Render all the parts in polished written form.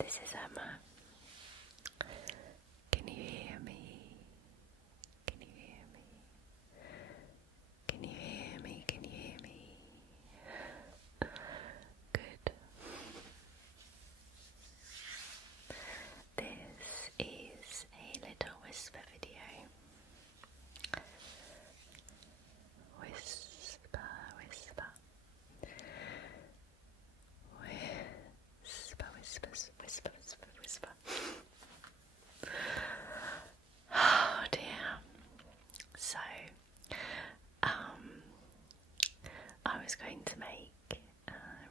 This is Emma. Can you hear me? Can you hear me? Can you hear me? Can you hear me? Good. This is a little whisper video. Whisper, whisper. Whisper, whispers, whisper, whisper, whisper. Oh dear. So, I was going to make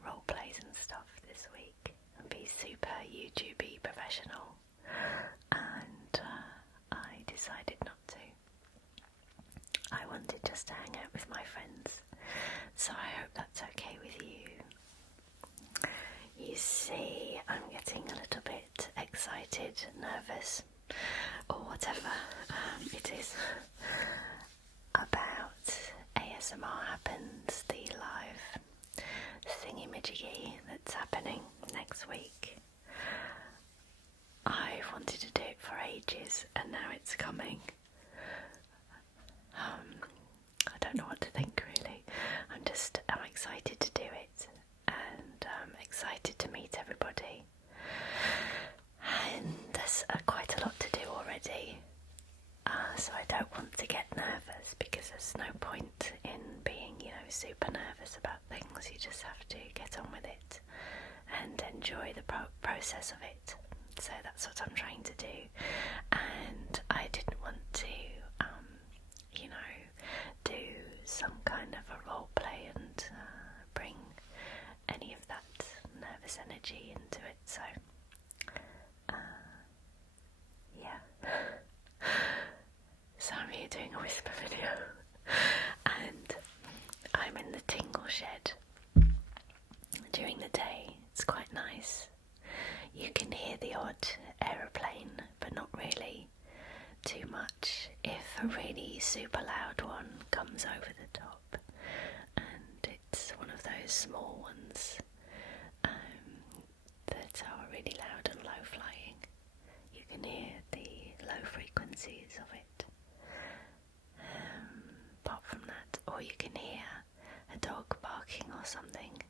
role plays and stuff this week and be super YouTube-y professional, and I decided not to. I wanted just to hang out with my friends, so I hope that's okay with you. You see, I'm getting a little bit excited, nervous, or whatever it is about ASMR Happens, the live thingy-majiggy that's happening next week. I've wanted to do it for ages and now it's coming. I don't know what to think really. I'm excited to do it, and excited to meet everybody. And there's quite a lot to do already, so I don't want to get nervous, because there's no point in being, super nervous about things. You just have to get on with it and enjoy the process of it. So that's what I'm trying to do, and I didn't want to do some kind of a role play and bring any of that nervous energy into it, so yeah. So I'm here doing a whisper video, and I'm in the tingle shed during the day. It's quite nice. You can hear the odd aeroplane, but not really too much. If a really super loud one comes over the top, and it's one of those small ones that are really loud and low flying, you can hear the low frequencies of it. Apart from that, or you can hear a dog barking or something.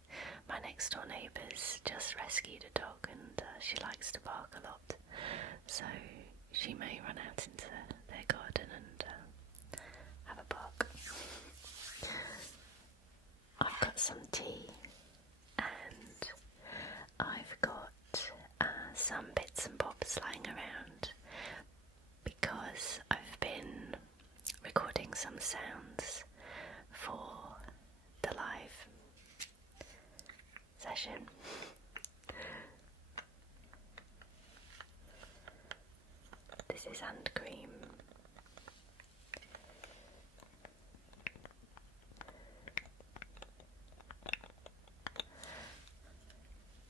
My next door neighbour's just rescued a dog, and she likes to bark a lot, so she may run out into their garden and have a bark. I've got some tea, and I've got some bits and bobs lying around, because I've been recording some sounds for the live session. This is hand cream.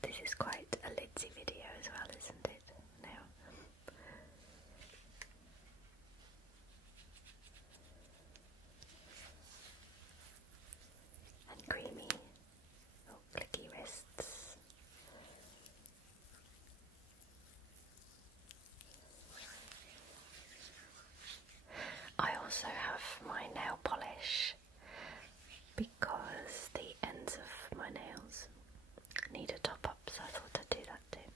This is quite a lidsy video as well, isn't it? Now, and creamy, clicky wrists. I also have my nail polish, because the ends of my nails need a top up, so I thought I'd do that too.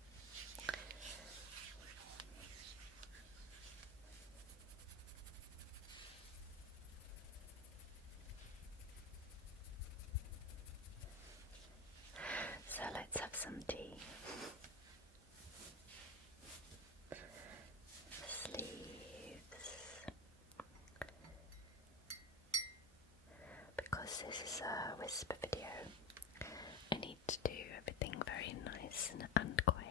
So let's have some tea. Sleeves. Because this is a whisper video, I need to do everything very nice and quietly.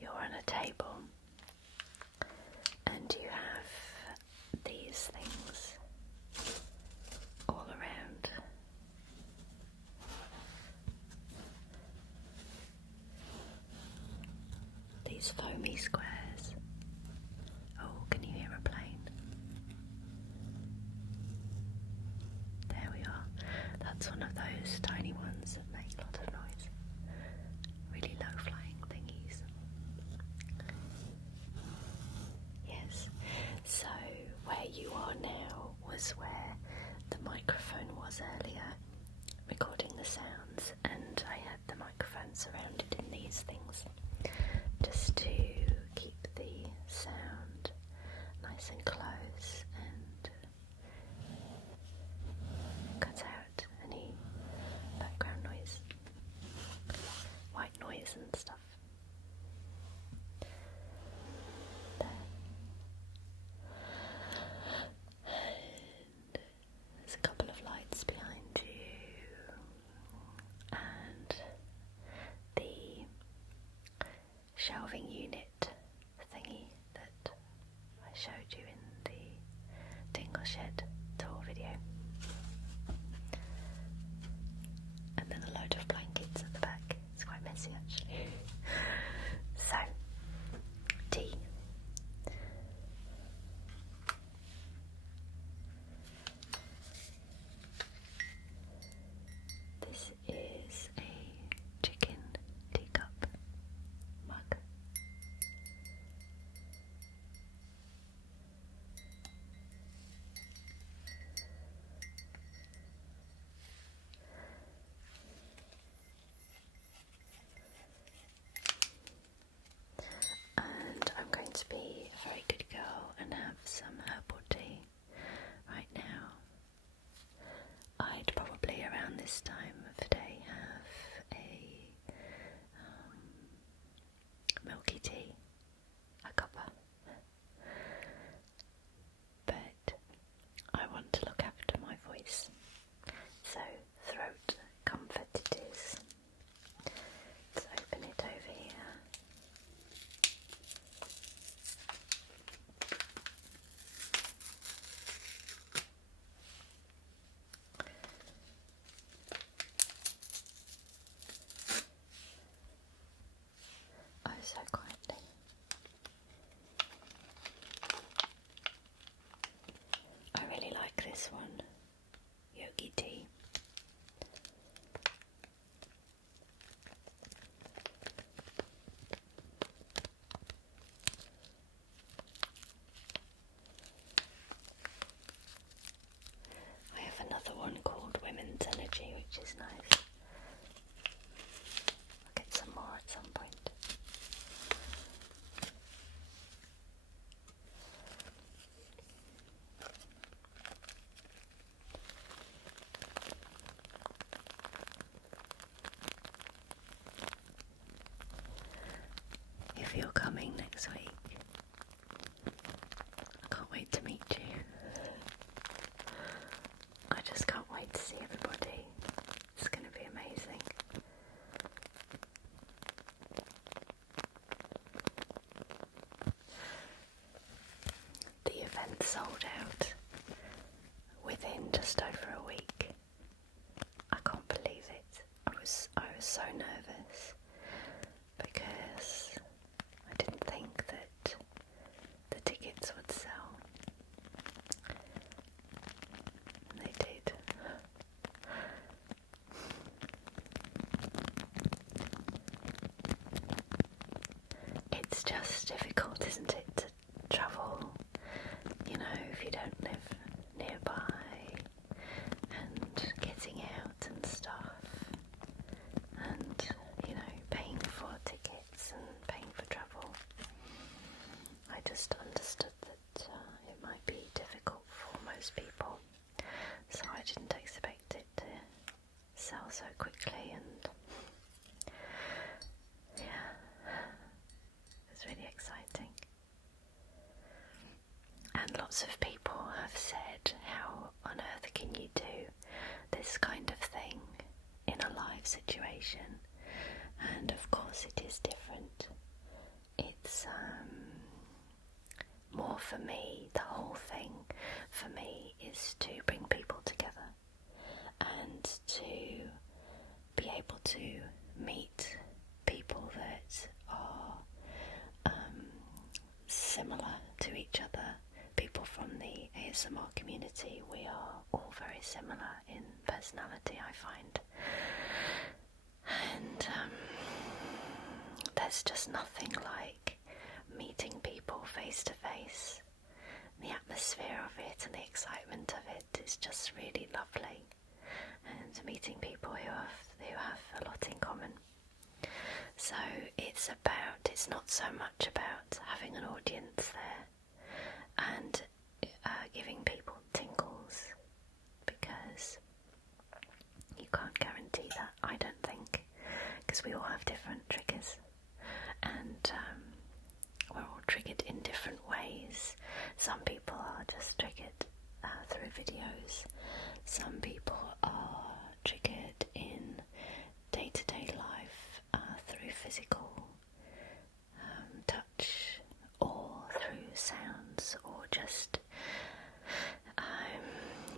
You're on a table, and you have these things those foamy squares. Oh, can you hear a plane? There we are. That's one of those tiny ones that make a lot of noise. Really low flying thingies. Yes, so where you are now was where the microphone was earlier, recording the sounds, and I had the microphone surrounded in these things just to keep the sound nice and close and cut out any background noise, white noise and stuff. There. And there's a couple of lights behind you, and the shelving unit thingy that I showed you in the Dingle Shed tour video. And then a load of blankets at the back. It's quite messy actually. So, tea. This is a chicken teacup mug. And I'm going to be a very good girl and have some herbal tea right now. I'd probably around this time of day have a milky tea, a cuppa. But I want to look after my voice, so throat comfort it is. Let's open it over here. Oh, so quietly. I really like this one, yogi tea. I have another one called Women's Energy, which is nice. I'll get some more at some point. If you're coming next week, I can't wait to meet you. I just can't wait to see everybody. It's going to be amazing. The event sold out within just over a week. I can't believe it. I was so nervous because I didn't think that the tickets would sell. And they did. It's just difficult, isn't it, to travel, you know, if you don't live nearby, and getting out and stuff, and, you know, paying for tickets and paying for travel. I just understood that it might be difficult for most people, so I didn't expect it to sell so quickly, and yeah, it's really exciting. And lots of people have said, how on earth can you do this kind of thing in a live situation? And of course it is different. It's more for me, the whole thing for me is to bring people together and to be able to meet people that are ASMR community, we are all very similar in personality, I find. And there's just nothing like meeting people face to face. The atmosphere of it and the excitement of it is just really lovely. And meeting people who have a lot in common. So it's not so much about having an audience there and giving people tingles, because you can't guarantee that, I don't think, because we all have different triggers, and we're all triggered in different ways. Some people are just triggered through videos, some people are triggered in day-to-day life through physical touch, or through sounds, or just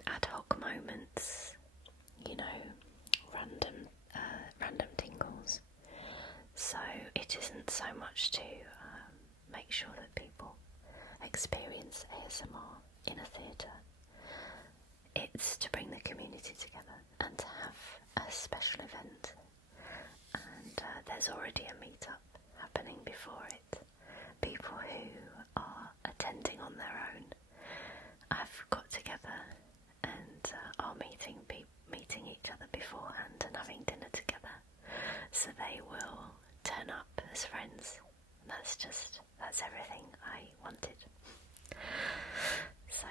ad hoc moments, random tingles. So it isn't so much to make sure that people experience ASMR in a theatre. It's to bring the community together and to have a special event. And there's already a meetup happening before it. People who are attending on their own have got together and are meeting each other beforehand and having dinner together. So they will turn up as friends. And that's everything I wanted. So,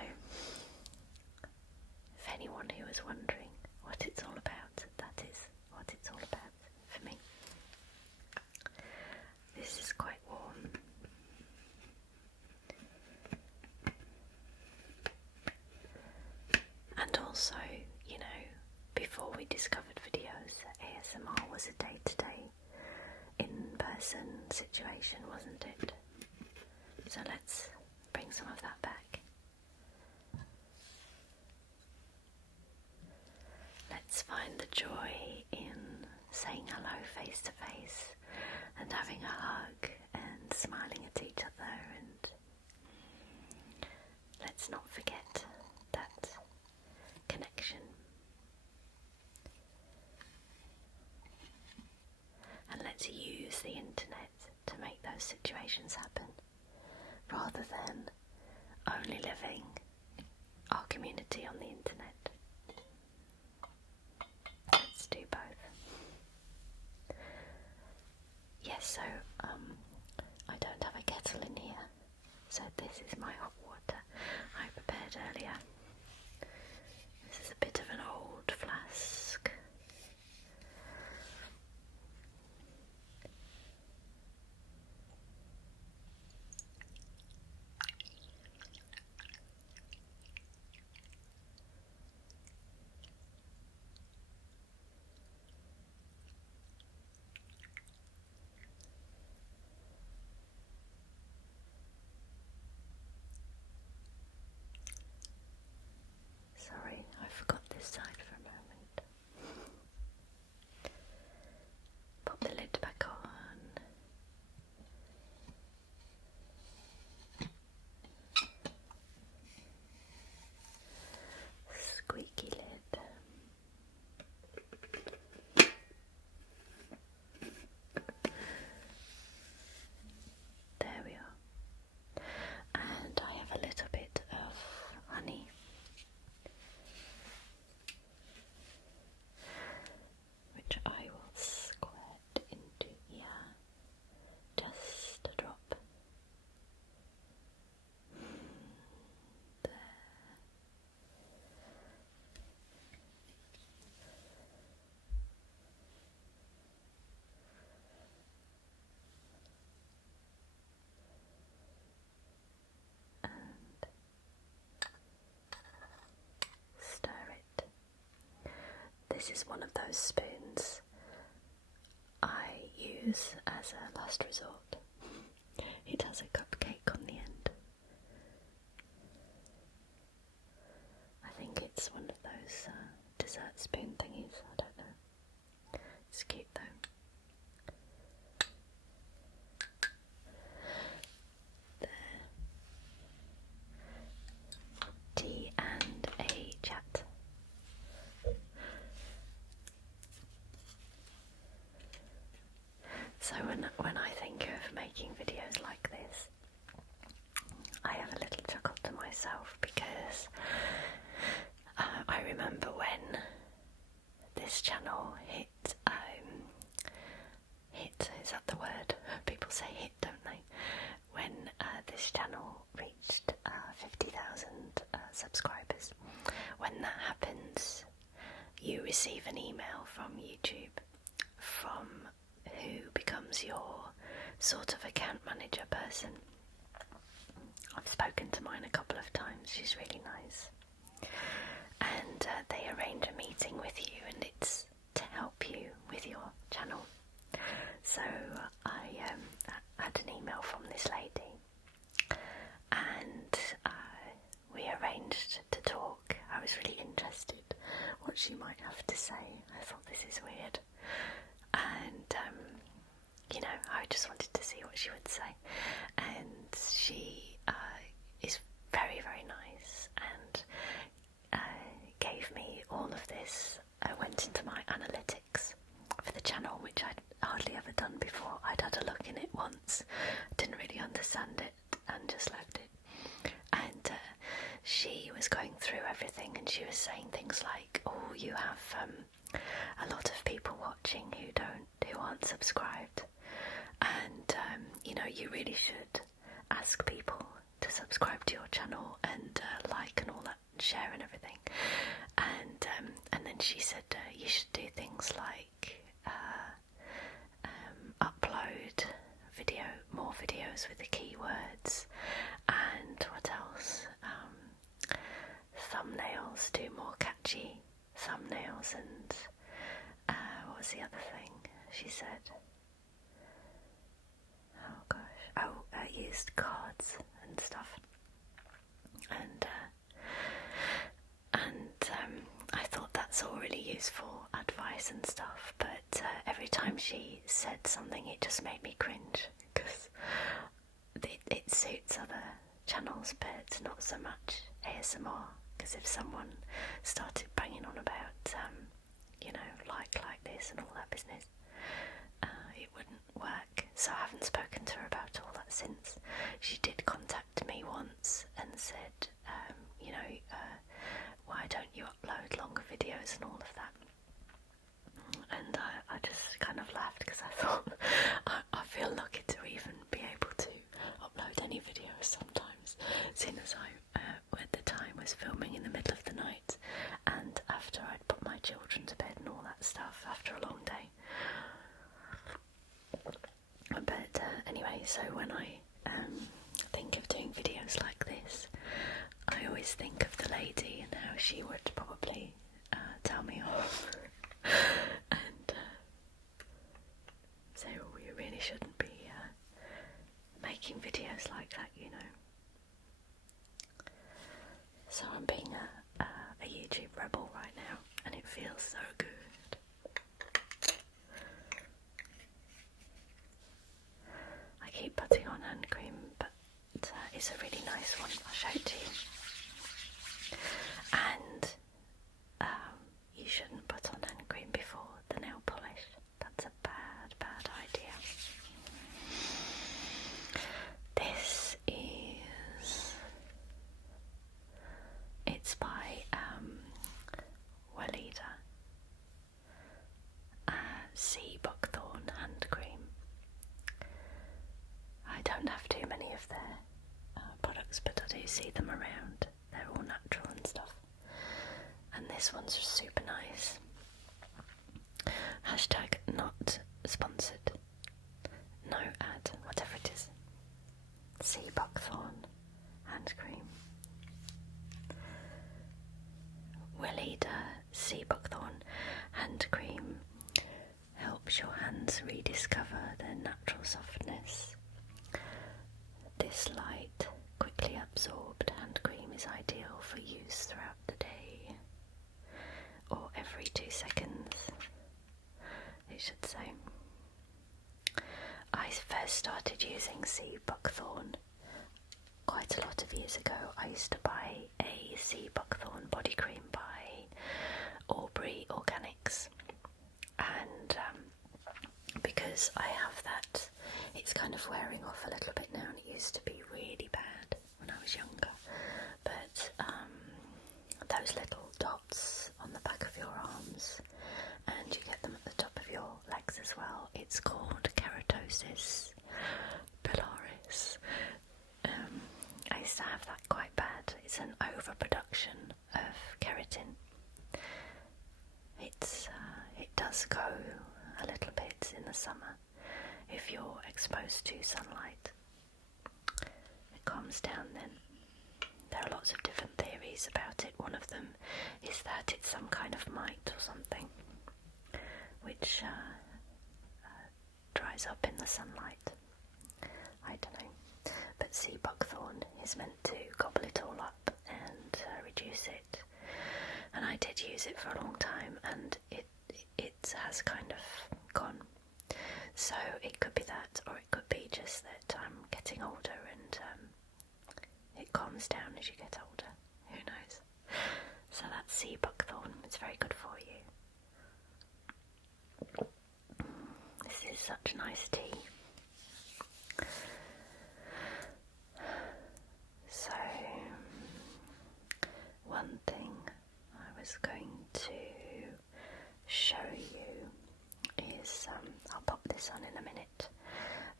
if anyone who was wondering what it's all about, that is what it's all about for me. This is quite warm. And also, before we discovered videos, ASMR was a day-to-day, in-person situation, wasn't it? So let's bring some of that back. Let's find the joy in saying hello face to face and having a hug and smiling at each other, and let's not forget that connection. And let's use the internet to make those situations happen, rather than only living our community on the internet. Let's do both. Yes, so I don't have a kettle in here, so this is my hot water I prepared earlier. This is a bit of an old flask. Sorry, I forgot this side for a moment. Pop the lid back on. Squeaky lid. There we are. And I have a little bit of honey. Which I will squirt into here. Just a drop. There. And stir it. This is one of those spoons I use as a last resort. It has a cupcake on the end. I think it's one of those dessert spoon thingies, I don't know. It's cute though. There. Tea So when I think of making videos like this, I have a little chuckle to myself because I remember when this channel hit, is that the word? People say hit, don't they? When this channel reached 50,000 subscribers. When that happens, you receive an email from YouTube from who becomes your sort of account manager person. I've spoken to mine a couple of times, she's really nice. And they arrange a meeting with you, and it's to help you with your channel. So I had an email from this lady, and we arranged to talk. I was really interested what she might have to say. I thought, this is weird. And, I just wanted to see what she would say. And she is very, very nice and gave me all of this. I went into my analytics for the channel, which I'd hardly ever done before. I'd had a look in it once, didn't really understand it, and just left it. And she was going through everything, and she was saying things like, oh, you have a lot of people watching who aren't subscribed, and you really should ask people to subscribe to your channel and like and all that, and share and everything. And then she said you should do things like upload more videos with the keywords, and what else? Thumbnails, do more catchy thumbnails, and what was the other thing she said? Oh gosh, used cards and stuff, and I thought that's all really useful advice and stuff, but every time she said something it just made me cringe, because it suits other channels but not so much ASMR, because if someone started banging on about like this and all that business, it wouldn't work. So I haven't spoken to her about all that since. She did contact me once and said, why don't you upload longer videos and all of that? And I just kind of laughed, because I thought I feel lucky to even be able to upload any videos sometimes, seeing as I at the time was filming in the middle of the night and after I'd put my children to bed and all that stuff after a long day. But anyway, so when I think of doing videos like this, I always think of the lady and how she would probably tell me off and say, well, we really shouldn't be making videos like that, So I'm being a YouTube rebel right now, and it feels so good. I keep putting on hand cream, but it's a really nice one. I'll show it to you. And you shouldn't put on hand cream before the nail polish. That's a bad idea. This is... it's by Weleda. Sea Buckthorn hand cream. I don't have too many of their products, but I do see them around. They're all natural and stuff. And this one's super nice. Hashtag not sponsored. No ad, whatever it is. Sea Buckthorn hand cream. Weleda Sea Buckthorn hand cream helps your hands rediscover their natural softness. This light, quickly absorbed hand cream is ideal for use throughout the day, or every 2 seconds, it should say. I first started using Sea Buckthorn quite a lot of years ago. I used to buy a Sea Buckthorn body cream by Aubrey Organics, and because because I have that. It's kind of wearing off a little bit now, and it used to be really bad when I was younger. But those little dots on the back of your arms, and you get them at the top of your legs as well. It's called keratosis pilaris. I used to have that quite bad. It's an overproduction of keratin. It does go a little bit in the summer if you're exposed to sunlight. It calms down then. There are lots of different theories about it. One of them is that it's some kind of mite or something which dries up in the sunlight. I don't know. But sea buckthorn is meant to gobble it all up and reduce it. And I did use it for a long time, and it has kind of gone. So it could be that, or it could be just that I'm getting older and it calms down as you get older. Who knows? So that's sea buckthorn. It's very good for you. This is such nice tea. So, one thing I was going to show you is, I'll pop this on in a minute,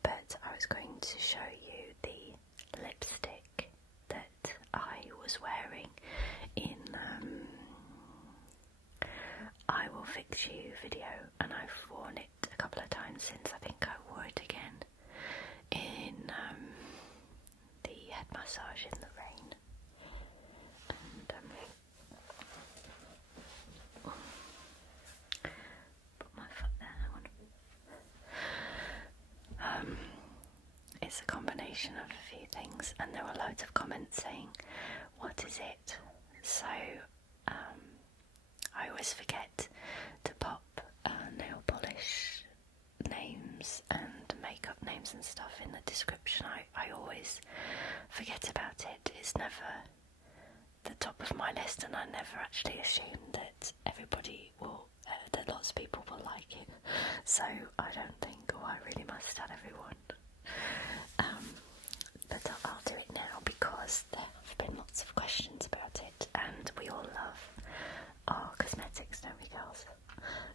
but I was going to show you the lipstick that I was wearing in I Will Fix You video, and I've worn it a couple of times since. I think I wore it again in the head massage in the rain. And put my foot there, hang on. It's a combination of a few things, and there were loads of comments saying, what is it? So I always forget to pop nail polish names and makeup names and stuff in the description. I always forget about it. It's never the top of my list, and I never actually assume that everybody will, that lots of people will like it. So I don't think, I really must tell everyone. But I'll do it now because there have been lots of questions about it, and we all love our cosmetics, don't we, girls?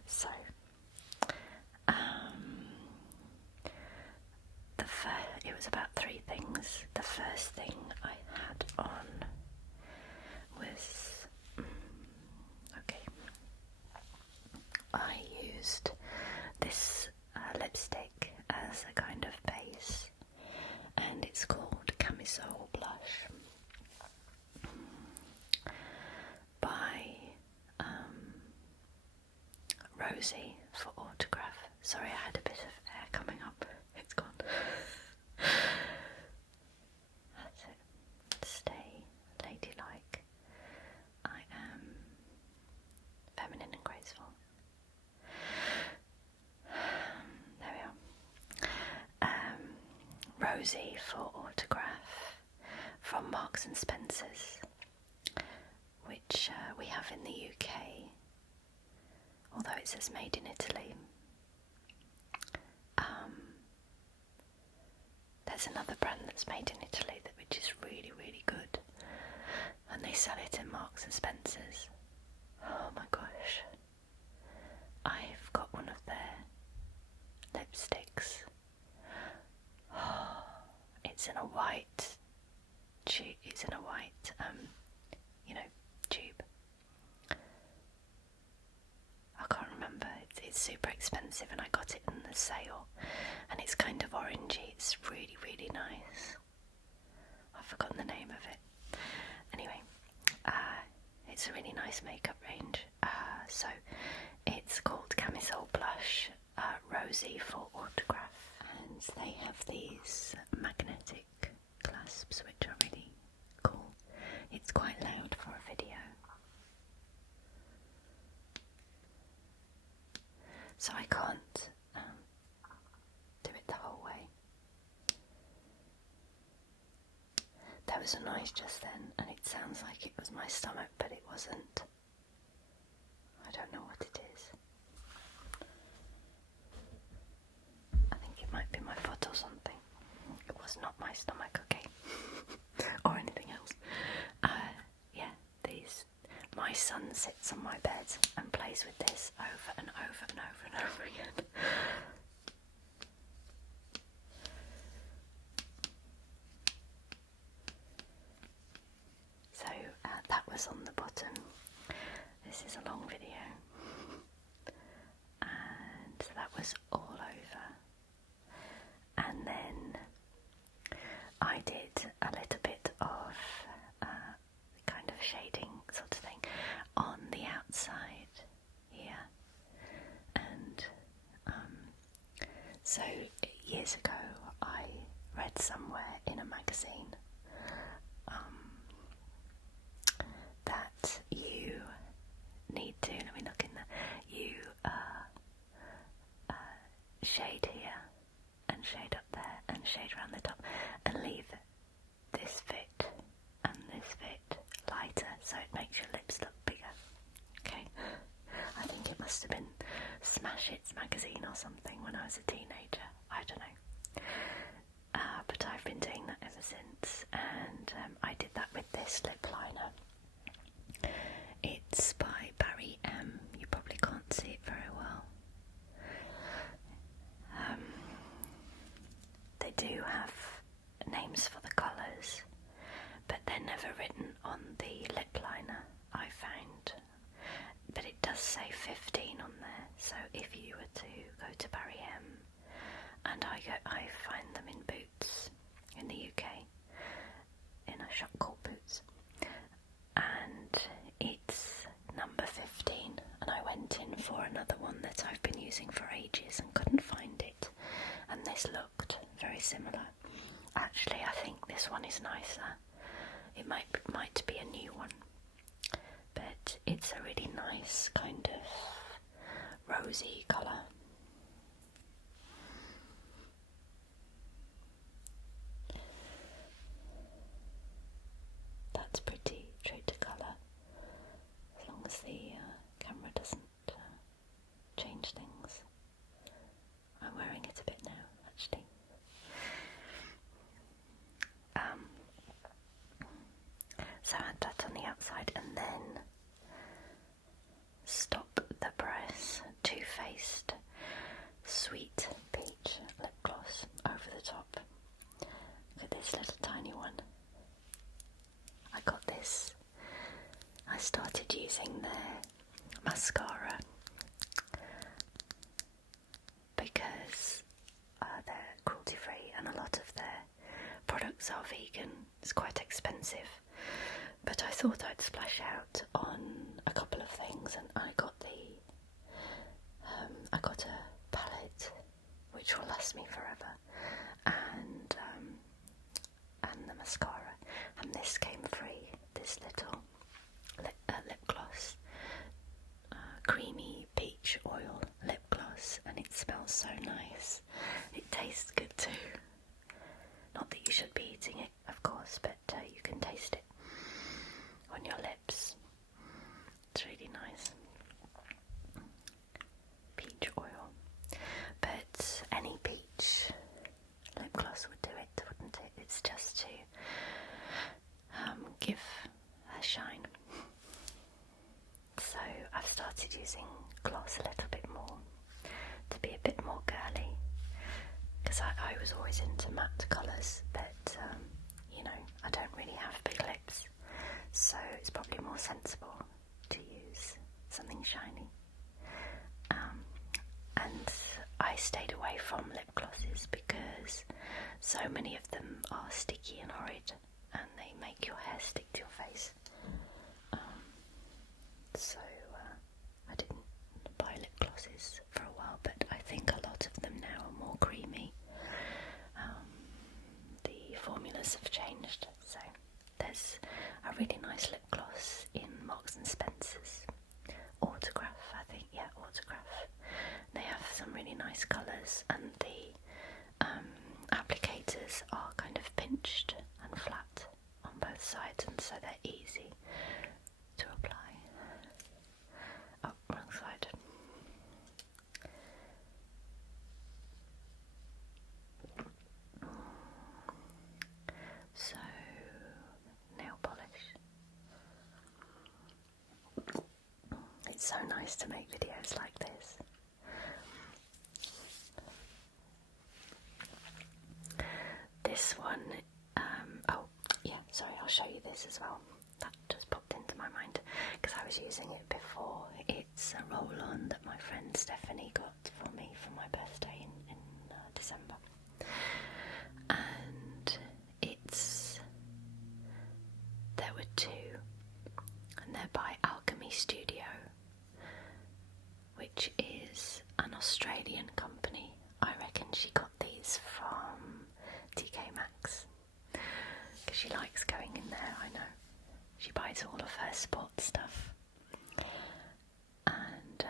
So, it was about three things. The first thing I had on was, I used this lipstick as a kind of base, and it's called Camisole Blush by Rosie for Autograph. Sorry, I had a bit of hair coming up. It's gone. That's it. Stay ladylike. I am feminine and graceful. There we are. Rosie for Autograph from Marks and Spencer's, which we have in the UK, although it says made in Italy. There's another brand that's made in Italy which is really, really good, and they sell it in Marks and Spencer's. Oh my gosh, I've got one of their lipsticks. Oh, it's in a white tube. It's in a white, tube. I can't remember. It's super expensive, and I got it in the sale, and it's kind of orangey. It's really, really nice. I've forgotten the name of it. Anyway, it's a really nice makeup range. So it's called Camisole Blush, Rosie for Autograph, and they have these magnetic clasps which are really cool. It's quite loud for a video. So I can't do it the whole way. There was a noise just then, and it sounds like it was my stomach, but it wasn't. I don't know what it is. sits on my bed and plays with this over and over and over and over again. So that was on the bottom. This is a long video, and that was all over. And then I did a little bit of kind of shading sort of thing on the outside here. And so years ago I read somewhere in a magazine that you need to, let me look in there, you shade here and shade up there and shade around the top and leave this bit and this bit lighter so it makes your lips look bigger. Okay, I think it must have been Smash Hits magazine or something when I was a teenager, I don't know. But I've been doing that ever since, and I did that with this lip liner. It's by Barry M. You probably can't see it very well. They do have names for the colours, but they're never written on the lip liner, I found. But it does say 15 on there, so if you were to go to Barry M, and I find them in Boots in the UK, in a shop called Boots, and it's number 15, and I went in for another one that I've been using for ages and couldn't find it, and this looked very similar. Actually, I think this one is nicer. It might be a new one, but it's a really nice kind of rosy colour. That's pretty true to colour, as long as the camera doesn't change things. I'm wearing it a bit now, actually. So I had that on the outside, and then Stop the Press Too Faced Sweet Peach Lip Gloss over the top. Look at this little tiny one. I got this. I started using their mascara because they're cruelty free and a lot of their products are vegan. It's quite expensive, but I thought I'd splash out on a couple of things, and I got a palette which will last me forever, and the mascara, and this came free, this little lip gloss, creamy peach oil lip gloss, and it smells so nice. It tastes good too. Not that you should be eating it, of course, but you can taste it on your lips. It's really nice. Peach oil. But any peach lip gloss would do it, wouldn't it? It's just to give a shine. So I've started using gloss a little bit more to be a bit more girly, because I was always into matte colours, but I don't really have big lips, so it's probably more sensible to use something shiny. And I stayed away from lip glosses because so many of them are sticky and horrid, and they make your hair stick to your face. So I didn't buy lip glosses for a while, but I think a lot of them now are more creamy. The formulas have changed, so there's a really nice lip gloss in Marks and Spencer's. Autograph, I think, yeah, Autograph. They have some really nice colours, and the applicators are kind of pinched and flat on both sides, and so they're easy to apply. Oh, wrong side. So, nail polish. it's so nice to make videos like this. This one, oh yeah, sorry, I'll show you this as well. That just popped into my mind because I was using it before. It's a roll-on that my friend Stephanie got for me for my birthday in December. And there were two, and they're by Alchemy Studio, which is an Australian company. I reckon she got these from TK Maxx because she likes going in there, I know. She buys all of her sports stuff, and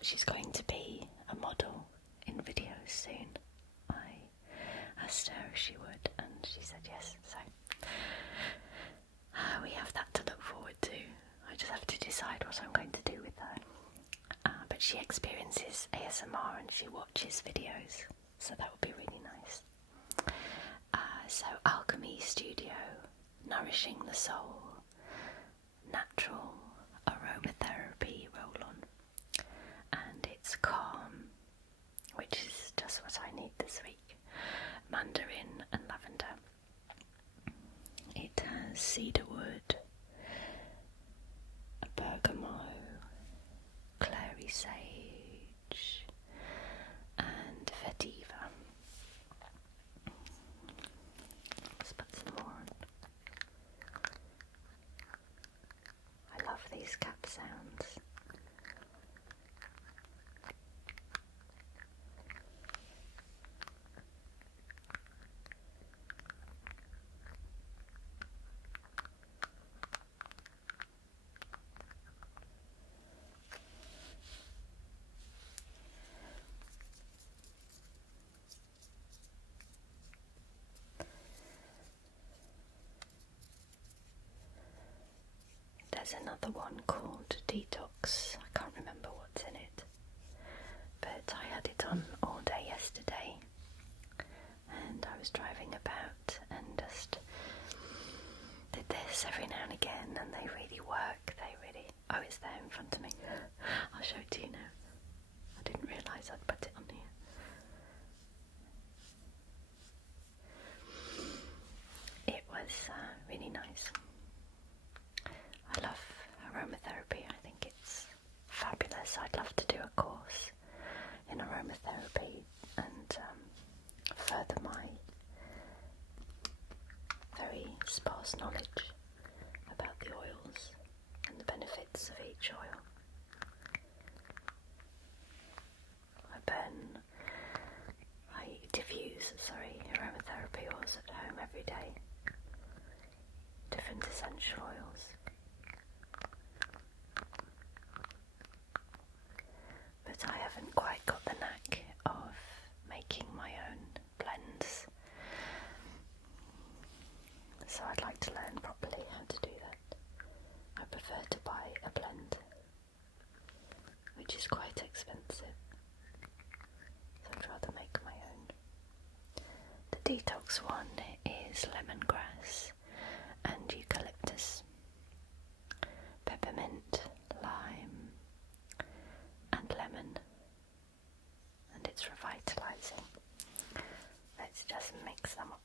she's going to be a model in videos soon. I asked her if she would, and she said yes, so we have that to look forward to. I just have to decide what I'm going to do with her. But she experiences ASMR and she watches videos, so that would be really nice. So Alchemy Studio, Nourishing the Soul, Natural Aromatherapy Roll-On, and it's calm, which is just what I need this week. Mandarin and lavender. It has cedarwood, bergamot, clary sage, and vetiver. Let's put some more on. I love these cap sounds. There's another one called Detox. I can't remember what's in it, but I had it on all day yesterday, and I was driving about and just did this every now and again, and they really work. Oh, it's there in front of me. I'll show it to you now. I didn't realise I'd put it on here. It was really nice. I love aromatherapy. I think it's fabulous. I'd love to do a course in aromatherapy and further my very sparse knowledge about the oils and the benefits of each oil. I diffuse aromatherapy oils at home every day. Different essential oils. But I haven't quite got the knack of making my own blends. So I'd like to learn properly how to do that. I prefer to buy a blend, which is quite expensive. So I'd rather make my own. The detox one is lemongrass and eucalyptus, peppermint, lime and lemon, and it's revitalizing. Let's just mix them up.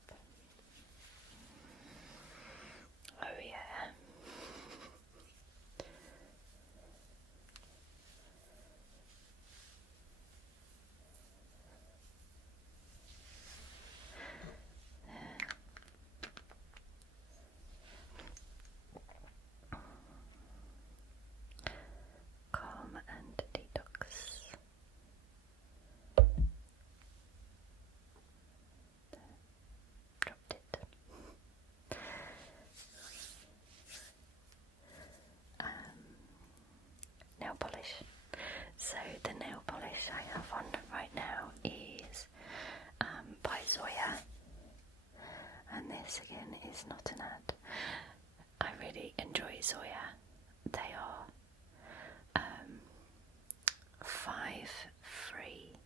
Oh yeah. Calm and detox. Dropped it. Nail polish. So the nail polish I have on right now is by Zoya, and this again is not an ad. I really enjoy Zoya. They are 5 free,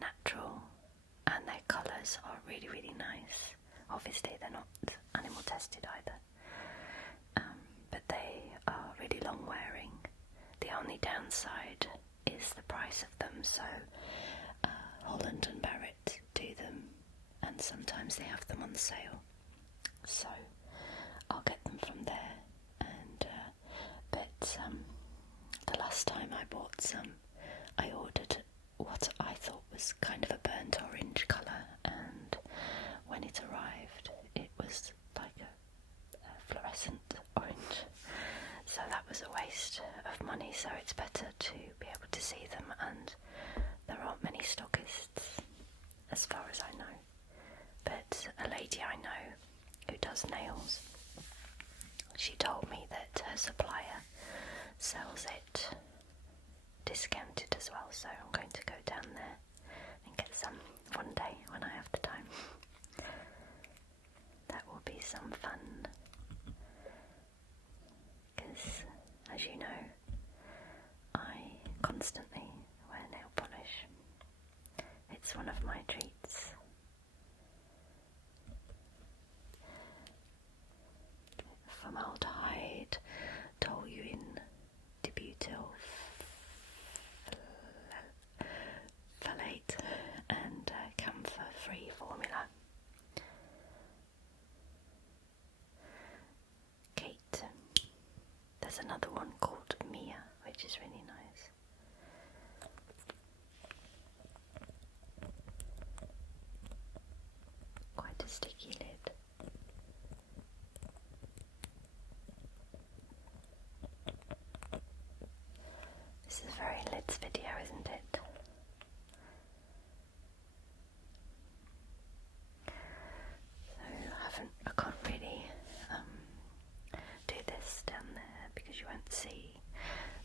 natural, and their colours are really, really nice. Obviously they're not animal tested either, but they are really long wearing. The only side is the price of them. So Holland and Barrett do them, and sometimes they have them on sale. So I'll get them from there. And but the last time I bought some, I ordered what I thought was kind of a burnt orange colour, and when it arrived it was like a fluorescent orange, so that was a waste of money. So it's better to be able to see them, and there aren't many stockists as far as I know, but a lady I know who does nails, she told me that her supplier sells it discounted as well, so I'm going to go down there and get some one day when I have the time. That will be some fun, because as you know, I constantly wear nail polish. It's one of my treats. Formaldehyde, toluene, dibutyl phthalate, and camphor-free formula. Kate. There's another one called Mia, which is really nice. Quite a sticky lid. This is very lids video, isn't it? So I can't really do this down there because you won't see.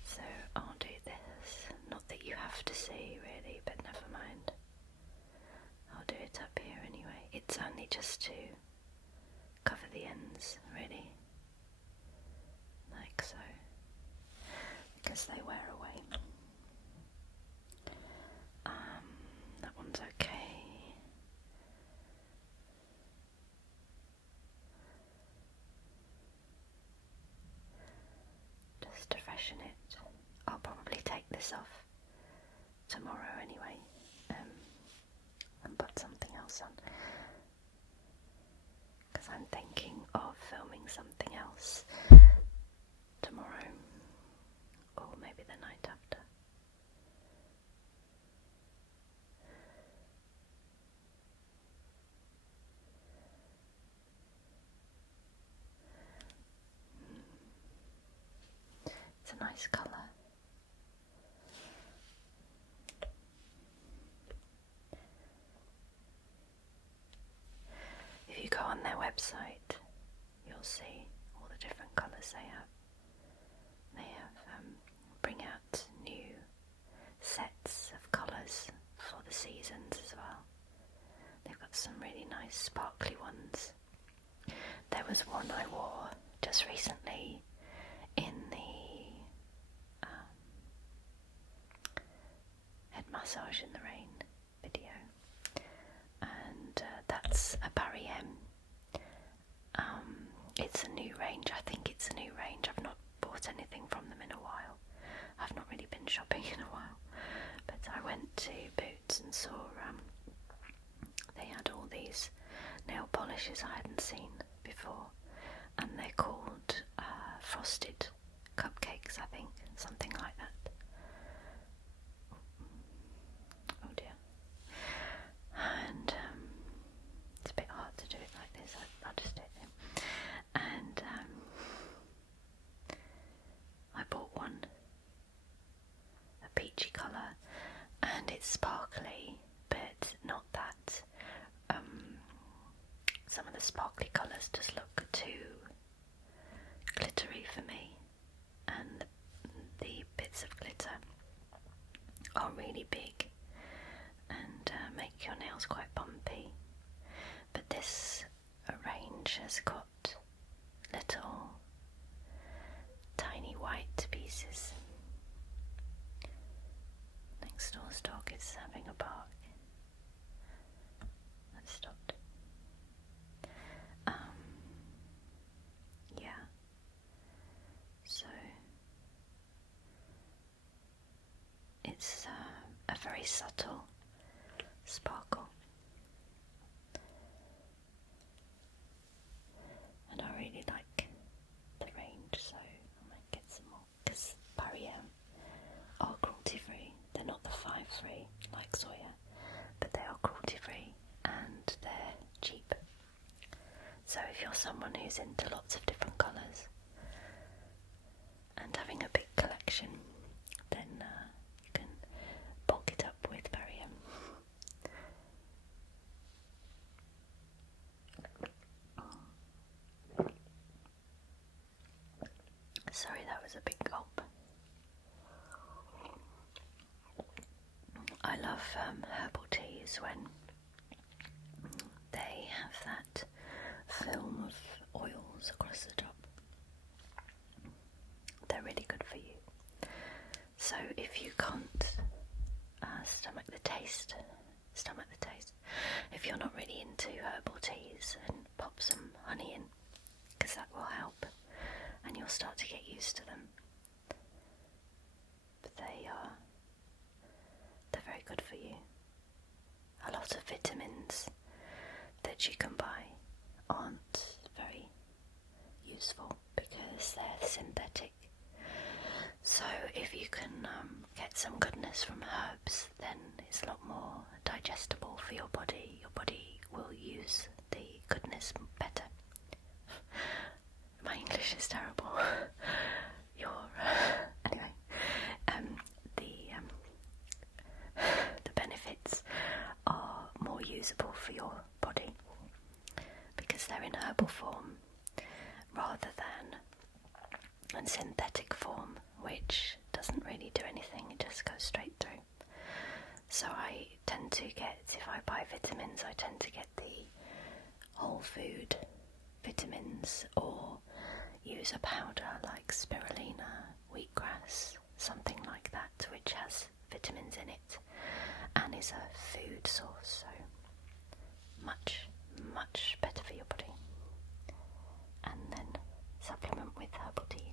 So I'll do this. Not that you have to see really, but never mind. I'll do it up here anyway. It's only just to cover the ends, really. Like so. Because they wear away. That one's okay. Just to freshen it. I'll probably take this off tomorrow anyway, and put something else on. Because I'm thinking of filming something else tomorrow, or maybe the night after. It's a nice colour. If you go on their website, you'll see all the different colours they have. They have bring out new sets of colours for the seasons as well. They've got some really nice sparkly ones. There was one I wore just recently in the head massage in the rain video, and that's a Barry M. It's a new range. I think it's a new range. I've not bought anything from them in a while. I've not really been shopping in a while, but I went to Boots and saw they had all these nail polishes I hadn't seen before, and they're called frosted cupcakes, I think, something like that. Oh dear. And it's a bit hard to do it like this. I'll just do it then. And I bought one, a peachy colour, and it's sparkly, but not that. Some of the sparkly colours just look too glittery for me, and the bits of glitter are really big and make your nails quite bumpy. But this range has got little tiny white pieces. Next door's dog is having a bark. That stopped. Yeah. So very subtle sparkle. And I really like the range, so I might get some more. Because Barry are cruelty free. They're not the 5-free like soya, but they are cruelty free and they're cheap. So if you're someone who's into lots of different colours and having a big collection, then you can bulk it up with barium. Sorry, that was a big gulp. I love herbal teas when they have that film of oils across the top. They're really good for you. So if you can't stomach the taste, if you're not really into herbal teas, and pop some honey in, because that will help, and you'll start to get used to them. But they're very good for you. A lot of vitamins that you can buy aren't very useful because they're synthetic. So if you can get some goodness from herbs, then it's a lot more digestible for your body. Your body will use the goodness better. My English is terrible. Anyway, the benefits are more usable for your body because they're in herbal form rather than in synthetic form, which doesn't really do anything, it just goes straight through. So I tend to get, if I buy vitamins, I tend to get the whole food vitamins, or use a powder like spirulina, wheatgrass, something like that, which has vitamins in it and is a food source, so much better for your body. And then supplement with herbal teas.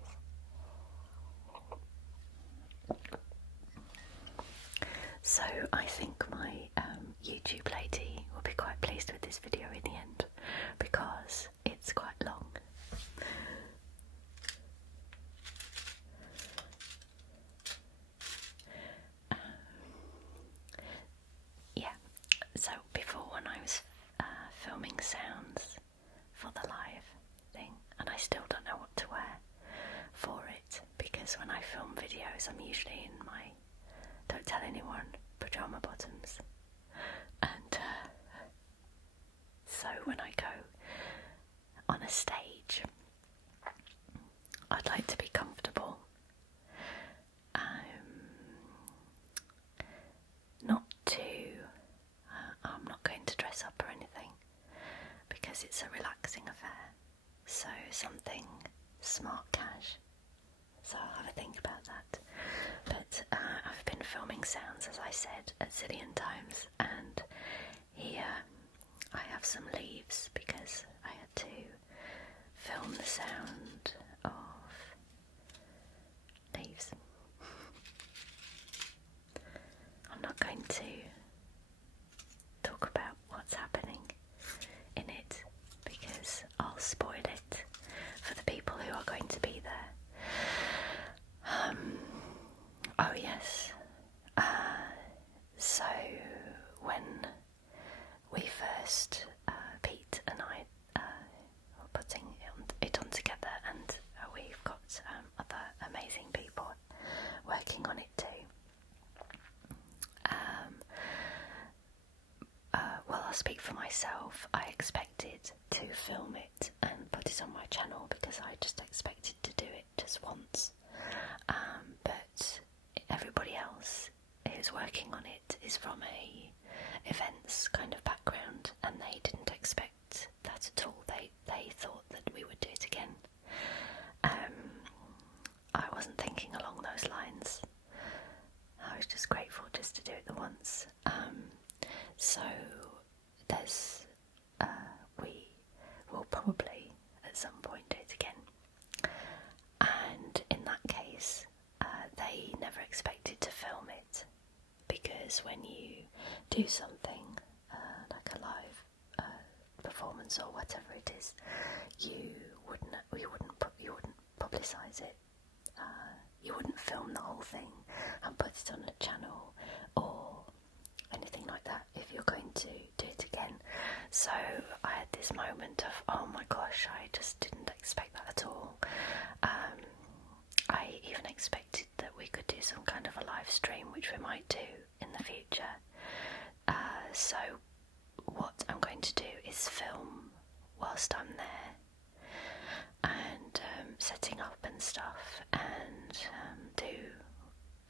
So I think my YouTube lady will be quite pleased with this video in the end because it's quite long. Yeah, so before when I was filming sounds for the live thing, and I still don't know what to wear for it because when I film videos I'm usually in my don't tell anyone pyjama bottoms, and so when I go on a stage I'd like to be comfortable, I'm not going to dress up or anything because it's a relaxing affair, so something smart cash. So I'll have a think about that. But I've been filming sounds, as I said, a zillion times, and here I have some leaves because I had to film the sound of leaves. I'm not going to talk about what's happening in it because I'll spoil it for the people who are going to be there. Oh yes, so when we first, Pete and I were putting it on together, and we've got other amazing people working on it too. Well, I'll speak for myself. I expected to film it and put it on my channel because I just expected to do it just once. But everybody else who's working on it is from a events kind of background, and they didn't expect that at all. They thought that we would do it again. I wasn't thinking along those lines. I was just grateful just to do it the once. So there's we will probably at some point do it again, and in that case they never expected to film it because because when you do something like a live performance or whatever it is, you wouldn't publicise it. You wouldn't film the whole thing and put it on a channel or anything like that if you're going to do it again. So I had this moment of, oh my gosh, I just didn't expect that at all. I even expected that we could do some kind of a live stream, which we might do in the future. So what I'm going to do is film whilst I'm there and setting up and stuff, and do,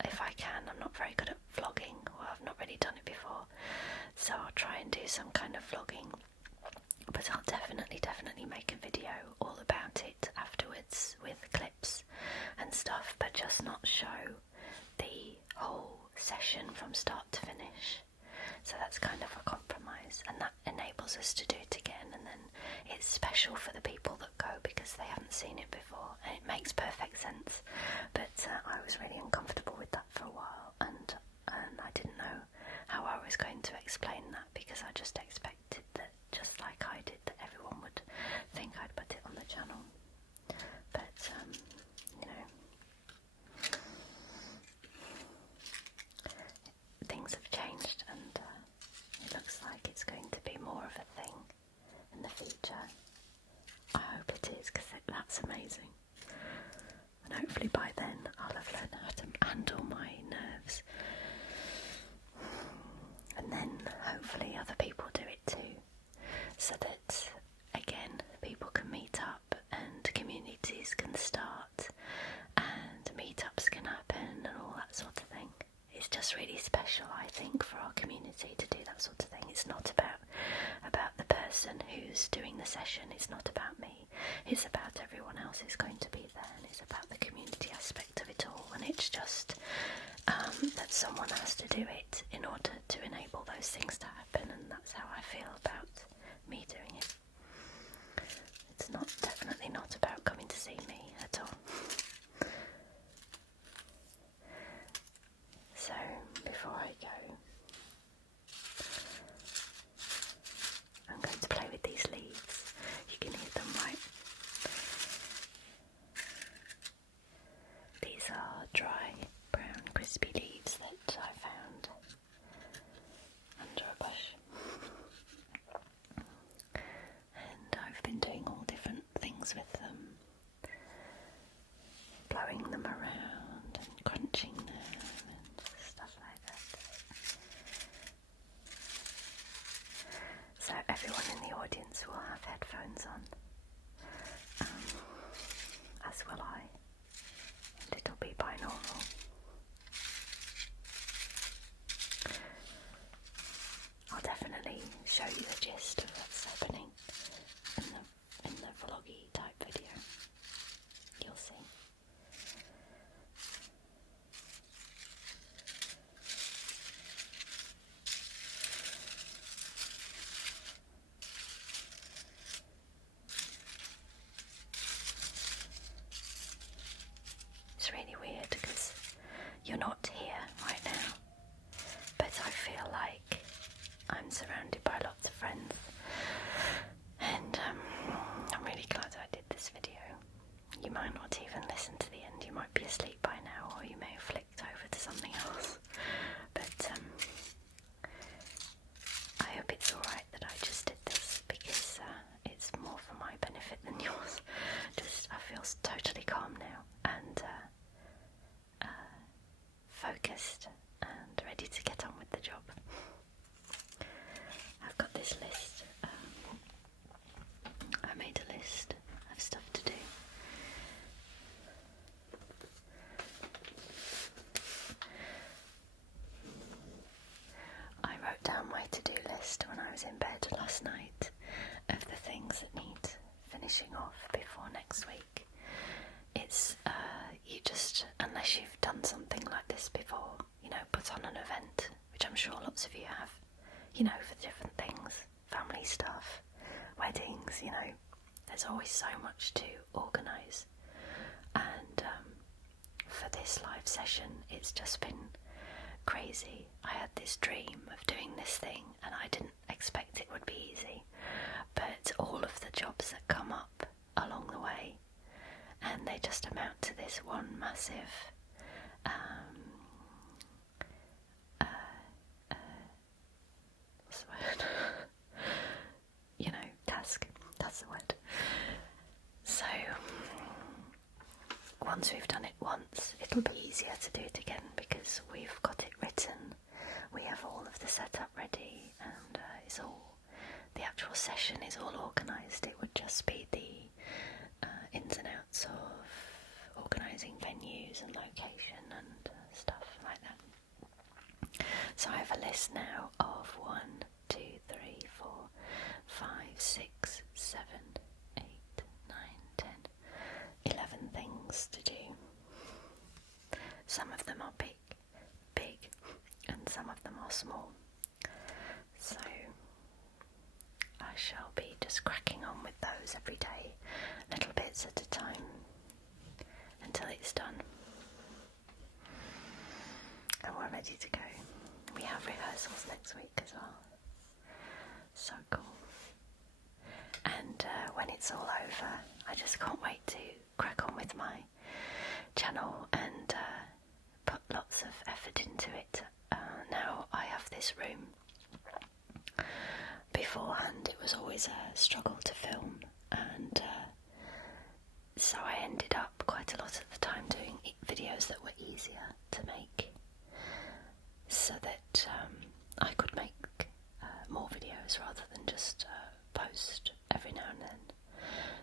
if I can, I'm not very good at vlogging, or I've not really done it before, so I'll try and do some kind of vlogging, but I'll definitely make a video all about it afterwards with clips and stuff, but just not show the whole session from start to finish. So that's kind of a compromise, and that enables us to do it again, and then it's special for the people that go because they haven't seen it before, and it makes perfect sense. But I was really uncomfortable with that for a while, and I didn't know how I was going to explain that, because I just expected that, just like I did, that everyone would think I'd put it on the channel. But things have changed, and it looks like it's going to be more of a thing in the future. I hope it is, because that's amazing. And hopefully by then I'll have learned how to handle my nerves. And then hopefully other people do it too, so that again people can meet up and communities can start and meetups can happen and all that sort of thing. It's just really special, I think, for our community to do that sort of thing. It's not about the person who's doing the session, it's not about me, it's about everyone else who's going to be there, and it's about the community aspect of it all, and it's just that someone has to do it in order to enable those things to happen, and that's how I feel about me doing it. It's definitely not about coming to see me at all. So before I go, I'm going to play with these leaves. You can hear them, right? These are dry, brown, crispy leaves that I found under a bush. And I've been doing all different things with them. Blowing them around and crunching them and stuff like that. So everyone in the audience will have headphones on, as will I, and it'll be binaural. I'll definitely show you the gist of what's happening in the vloggy type video. You'll see. It's really weird because you're not here right now, but I feel like I'm surrounded by lots of friends, and I'm really glad I did this video. You might not even listen to the end, you might be asleep by now, or you may have flicked over to something else, but I hope it's alright that I just did this, because it's more for my benefit than yours. I feel totally calm now, and focused and ready to get on with the job. I've got this list. I made a list of stuff to do. I wrote down my to-do list when I was in bed last night of the things that need finishing off before next week. It's you just, unless you've done something like this before, put on an event, which I'm sure lots of you have, for different things, family stuff, weddings, there's always so much to organise. And for this live session, it's just been crazy. I had this dream of doing this thing and I didn't expect it would be easy, but all of the jobs that come up along the way, and they just amount to this one massive what's the word? Task. That's the word. So once we've done it once, it'll be easier to do it again because we've got it written. We have all of the setup ready, and the actual session is all organised. It would just be the ins and outs of organising venues and location and stuff like that. So I have a list now of 1, 2, 3, 4, 5, 6, 7, 8, 9, 10, 11 things to do. Some of them are big, and some of them are small. So I shall be just cracking on with those every day, little bits at a time, until it's done. And we're ready to go. We have rehearsals next week as well. So cool. And when it's all over, I just can't wait to crack on with my channel and put lots of effort into it. Now I have this room. Beforehand it was always a struggle to film, and so I ended up quite a lot of the time doing videos that were easier to make, so that I could make more videos rather than just post every now and then.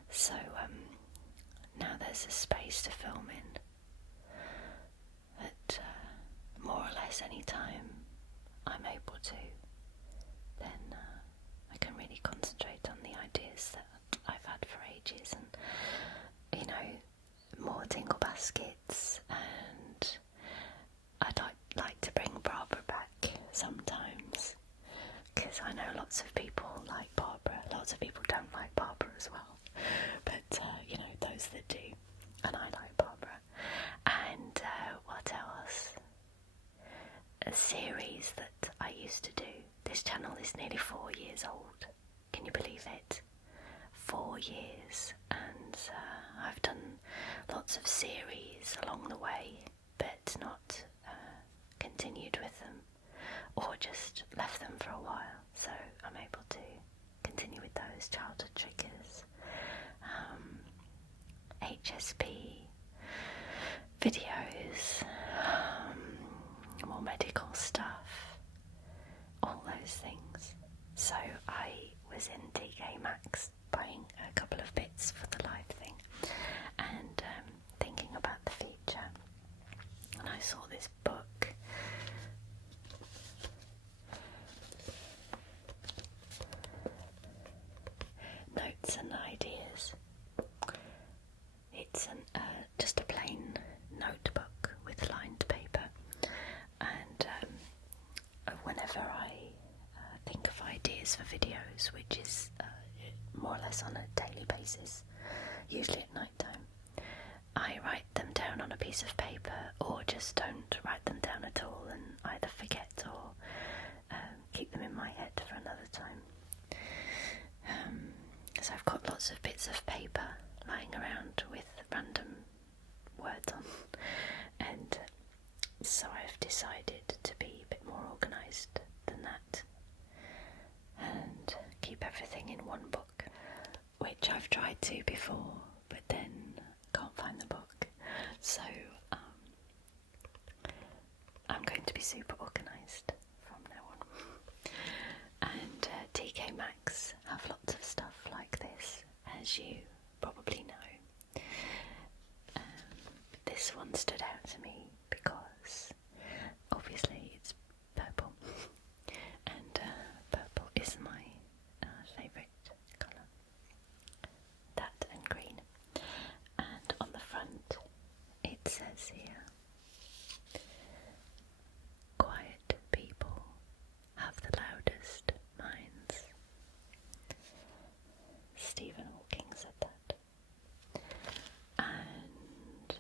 So now there's a space to film in at more or less any time I'm able to, then I can really concentrate on the ideas that I've had for ages, and more tingle baskets, and I'd like to bring Barbara back sometimes, because I know lots of people like Barbara, lots of people don't like Barbara as well, but those that do, and I like Barbara. And what else? A series that I used to do. This channel is nearly 4 years old. Can you believe it? 4 years, and I've done lots of series along the way, but not continued with them, or just left them for a while. So I'm able to continue with those childhood triggers, HSP videos, more medical stuff, all those things. So I was in TK Maxx buying a couple of bits for the live thing, and thinking about the future, and I saw this book. Notes and Ideas. It's just a plain notebook with lined paper, and whenever I think of ideas for videos, which is more or less on a daily basis, usually at night time, I write them down on a piece of paper, or just don't write them down at all and either forget or keep them in my head for another time. So I've got lots of bits of paper lying around with random words on, and so I've decided to be a bit more organised than that and keep everything in one book, which I've tried to before, but then can't find the book. So I'm going to be super organised from now on. And TK Maxx have lots of stuff like this, as you probably know. This one stood out to me because obviously it's purple, and purple is my favourite colour. That and green. And on the front it says here, quiet people have the loudest minds. Stephen Hawking said that. And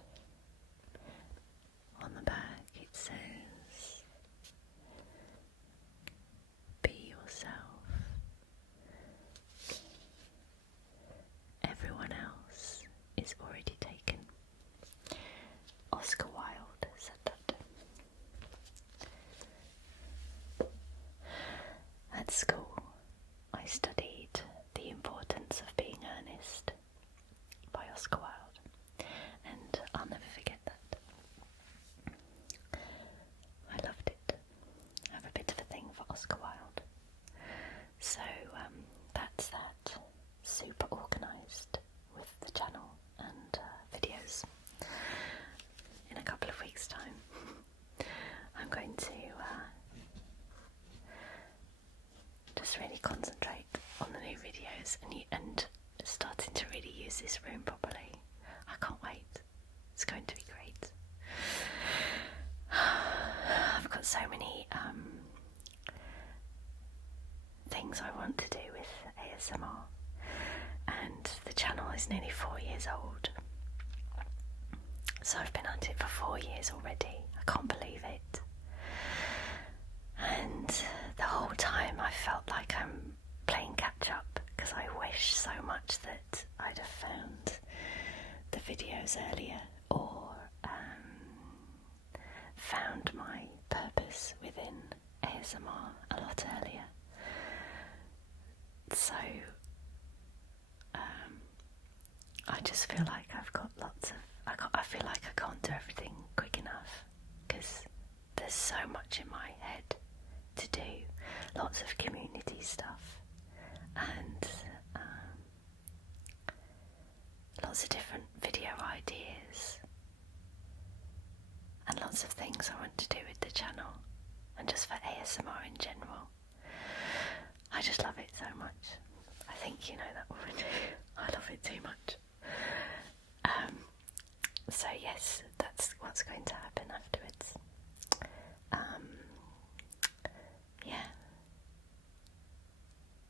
videos and starting to really use this room properly. I can't wait. It's going to be great. I've got so many things I want to do with ASMR, and the channel is nearly 4 years old. So I've been at it for 4 years already. I can't believe it. And the whole time I felt like I'm playing catch up, because I wish so much that I'd have found the videos earlier, or found my purpose within ASMR a lot earlier. So I just feel like I've got I feel like I can't do everything quick enough, because there's so much in my head to do, lots of community stuff, and lots of different video ideas, and lots of things I want to do with the channel, and just for ASMR in general. I just love it so much. I think you know that already. I love it too much. So yes, that's what's going to happen afterwards. Yeah.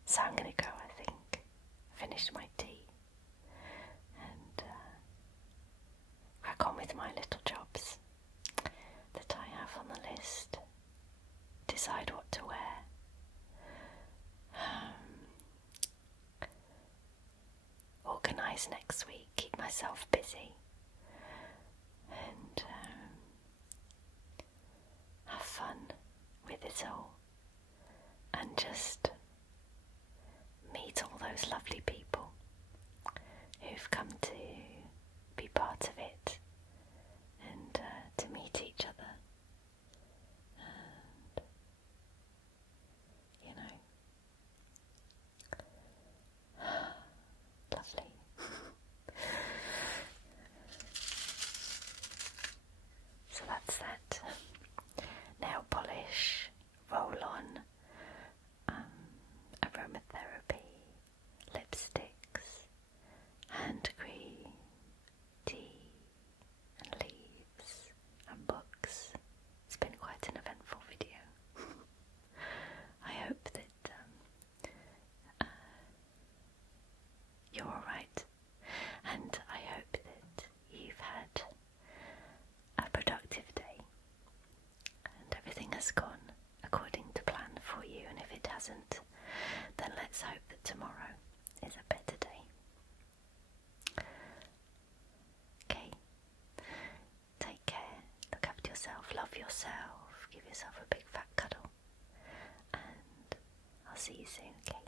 So I'm going to go, I think. Finish my tea and crack on with my little jobs that I have on the list. Decide what to wear. Organise next week, keep myself busy, and have fun with it all, and just meet all those lovely people who've come to be part of it, and to meet each other, and you know, lovely. So that's that. Nail polish, roll on, aromatherapy, lipsticks, hand cream, tea and leaves and books. It's been quite an eventful video. I hope that you're alright, and I hope that you've had a productive day and everything has gone according to plan for you, and if it hasn't, then let's hope that tomorrow is a better day. Okay, take care, look after yourself, love yourself, give yourself a big fat cuddle, and I'll see you soon, okay?